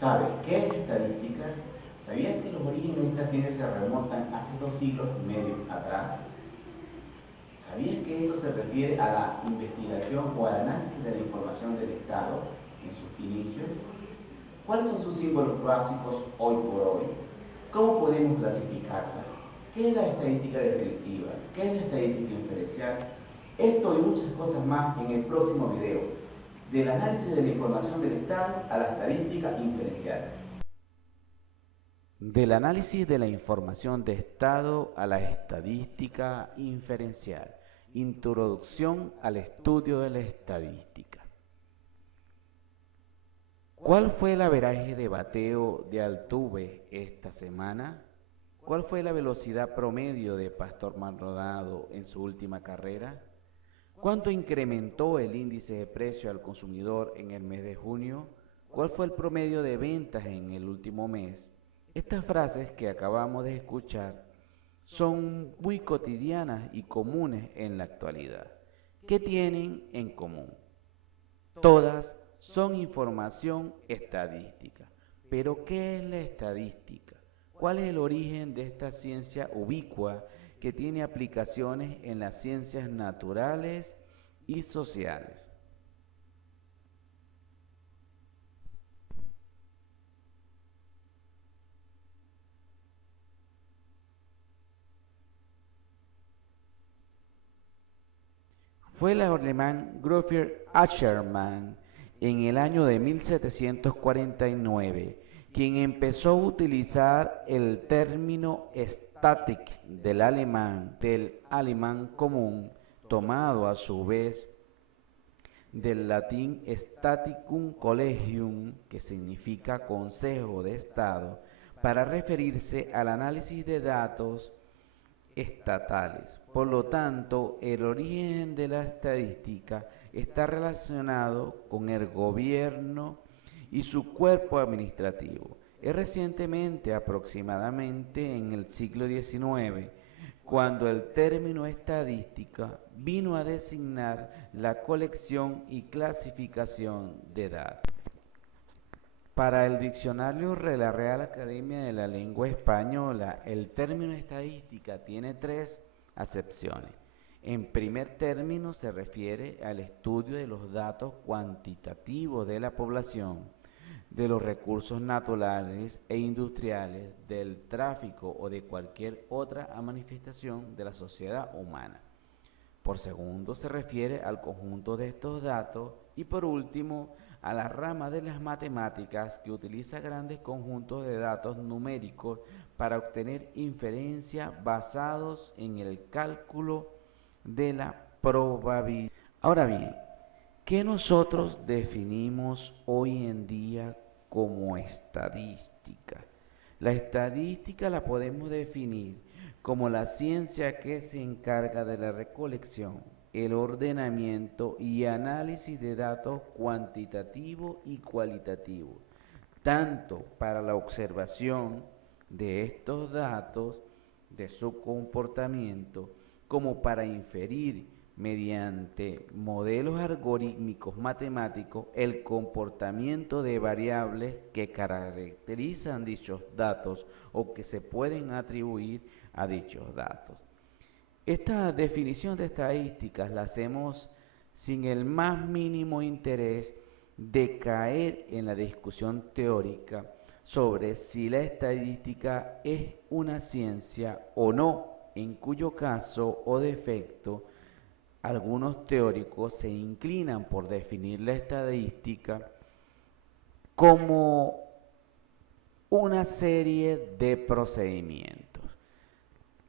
¿Sabes qué es estadística? ¿Sabías que los orígenes de esta ciencia se remontan hace 2 siglos y medio atrás? ¿Sabías que esto se refiere a la investigación o al análisis de la información del Estado en sus inicios? ¿Cuáles son sus símbolos básicos hoy por hoy? ¿Cómo podemos clasificarla? ¿Qué es la estadística descriptiva? ¿Qué es la estadística inferencial? Esto y muchas cosas más en el próximo video, del análisis de la información del Estado a la estadística inferencial. Del análisis de la información de estado a la estadística inferencial. Introducción al estudio de la estadística. ¿Cuál fue el averaje de bateo de Altuve esta semana? ¿Cuál fue la velocidad promedio de Pastor Maldonado en su última carrera? ¿Cuánto incrementó el índice de precio al consumidor en el mes de junio? ¿Cuál fue el promedio de ventas en el último mes? Estas frases que acabamos de escuchar son muy cotidianas y comunes en la actualidad. ¿Qué tienen en común? Todas son información estadística. Pero ¿qué es la estadística? ¿Cuál es el origen de esta ciencia ubicua que tiene aplicaciones en las ciencias naturales y sociales? Fue el alemán Gottfried Ackermann en el año de 1749 quien empezó a utilizar el término static del alemán común, tomado a su vez del latín staticum collegium, que significa consejo de estado, para referirse al análisis de datos estatales. Por lo tanto, el origen de la estadística está relacionado con el gobierno y su cuerpo administrativo. Es recientemente, aproximadamente en el siglo XIX, cuando el término estadística vino a designar la colección y clasificación de datos. Para el diccionario de la Real Academia de la Lengua Española, el término estadística tiene 3 acepciones. En primer término se refiere al estudio de los datos cuantitativos de la población, de los recursos naturales e industriales, del tráfico o de cualquier otra manifestación de la sociedad humana. Por segundo se refiere al conjunto de estos datos y por último a la rama de las matemáticas que utiliza grandes conjuntos de datos numéricos para obtener inferencias basados en el cálculo de la probabilidad. Ahora bien, ¿qué nosotros definimos hoy en día como estadística? La estadística la podemos definir como la ciencia que se encarga de la recolección, el ordenamiento y análisis de datos cuantitativos y cualitativos, tanto para la observación de estos datos, de su comportamiento, como para inferir mediante modelos algorítmicos matemáticos el comportamiento de variables que caracterizan dichos datos o que se pueden atribuir a dichos datos. Esta definición de estadísticas la hacemos sin el más mínimo interés de caer en la discusión teórica sobre si la estadística es una ciencia o no, en cuyo caso o defecto algunos teóricos se inclinan por definir la estadística como una serie de procedimientos.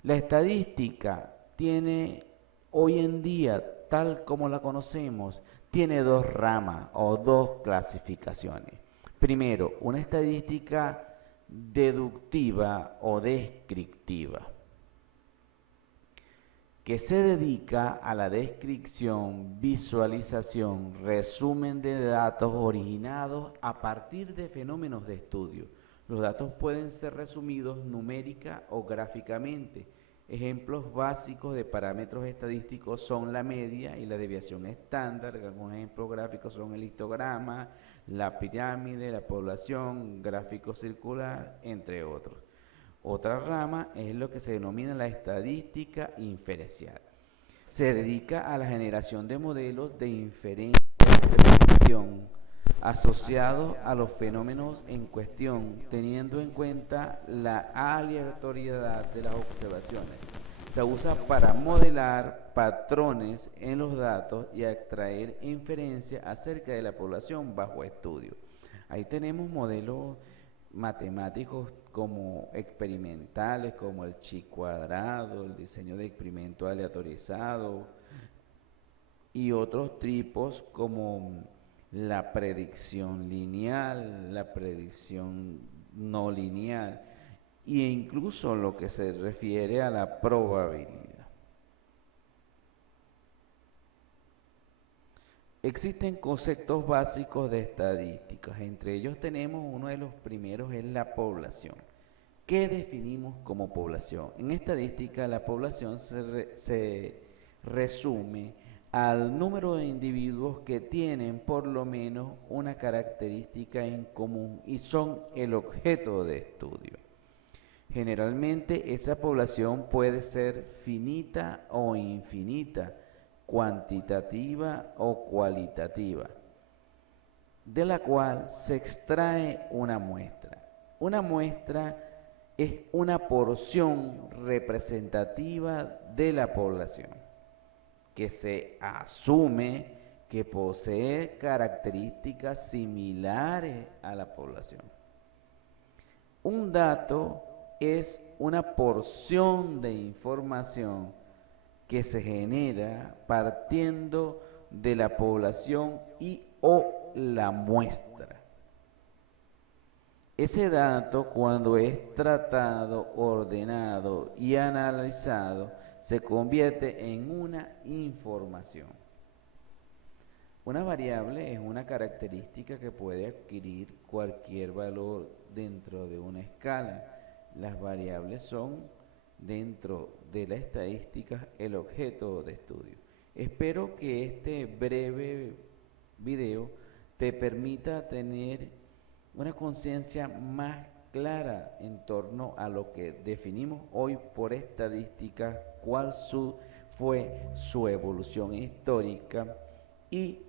La estadística tiene hoy en día, tal como la conocemos, tiene 2 ramas o 2 clasificaciones. Primero, una estadística deductiva o descriptiva, que se dedica a la descripción, visualización, resumen de datos originados a partir de fenómenos de estudio. Los datos pueden ser resumidos numérica o gráficamente. Ejemplos básicos de parámetros estadísticos son la media y la desviación estándar. Algunos ejemplos gráficos son el histograma, la pirámide, la población, gráfico circular, entre otros. Otra rama es lo que se denomina la estadística inferencial. Se dedica a la generación de modelos de inferencia y predicción asociados a los fenómenos en cuestión, teniendo en cuenta la aleatoriedad de las observaciones. Se usa para modelar patrones en los datos y extraer inferencias acerca de la población bajo estudio. Ahí tenemos modelos matemáticos como experimentales, como el chi cuadrado, el diseño de experimento aleatorizado y otros tipos como la predicción lineal, la predicción no lineal e incluso lo que se refiere a la probabilidad. Existen conceptos básicos de estadísticas, entre ellos tenemos uno de los primeros, es la población. ¿Qué definimos como población? En estadística la población se resume al número de individuos que tienen por lo menos una característica en común y son el objeto de estudio. Generalmente esa población puede ser finita o infinita, cuantitativa o cualitativa, de la cual se extrae una muestra. Una muestra es una porción representativa de la población que se asume que posee características similares a la población. Un dato es una porción de información que se genera partiendo de la población y o la muestra. Ese dato, cuando es tratado, ordenado y analizado, se convierte en una información. Una variable es una característica que puede adquirir cualquier valor dentro de una escala. Las variables son, dentro de la estadística, el objeto de estudio. Espero que este breve video te permita tener una conciencia más clara en torno a lo que definimos hoy por estadística, cuál fue su evolución histórica y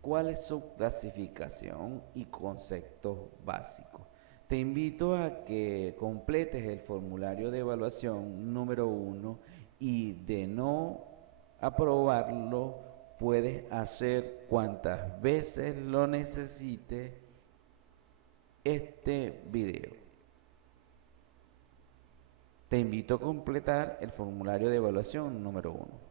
cuál es su clasificación y conceptos básicos. Te invito a que completes el formulario de evaluación número 1 y de no aprobarlo puedes hacer cuantas veces lo necesite este video. Te invito a completar el formulario de evaluación número 1.